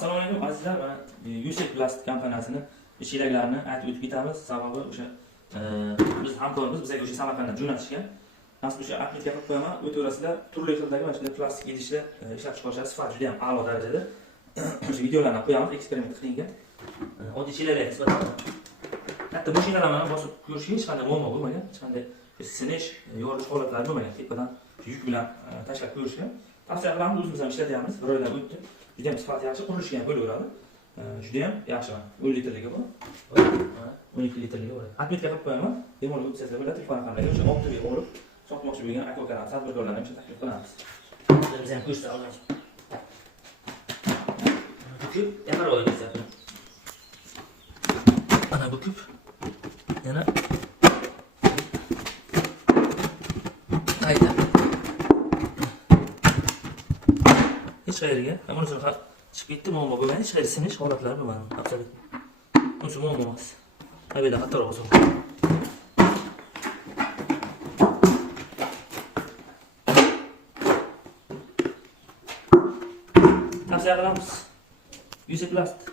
Assalomu alaykum azizlar. Mana Yusuf Plastik kompaniyasining ishlaklarini aytib o'tib ketamiz. Sababi o'sha biz hamkorimiz bizga o'sha Samarqanddan jo'natishgan. Nasib o'sha aplikasiya qilib qo'yaman. O'tirasizlar turli xildagi mana shunday plastik idishlar ishlab chiqarishadi. Sifati juda ham a'lo darajada. O'sha videolarni qo'yamiz eksperiment qilingan. Oddiy ishlarga nisbatan katta mashinalarni bosib ko'rish hech qanday muammo bo'lmagan. Hech qanday sinish, yorish holatlari bo'lmagan. Tepadan yuk bilan tashlab ko'rishgan. Tavsiya qilamiz, o'zimiz ham ishlatyapmiz. Bir oydan o'tdi. Juda ham sifati yaxshi, qurilishi ham bo'laveradi. Juda ham yaxshi. 10 litrligi bor. 12 litrligi bor. Atmetka qilib qo'yaman. Bemalol o'tsizlar bo'ladi. Telefon raqamlariga o'sha optiga olib sotmoqchi bo'lgan aka-ukalar, tadbirkorlarni ham taklif qilamiz. Biz ham ko'rsata olamiz. Bu ko'p yana o'ylaysiz. Ana bu ko'p. Yana qayta. Hech qayerga, mana shuni chiqib ketdi, muammo bo'lgan, hech qayerga sinish holatlari bo'lmadi. Absolut. Bunisi muammo emas. Qayerda xatar bo'lsin. Tavsiya qilamiz. Yusuf Plastik.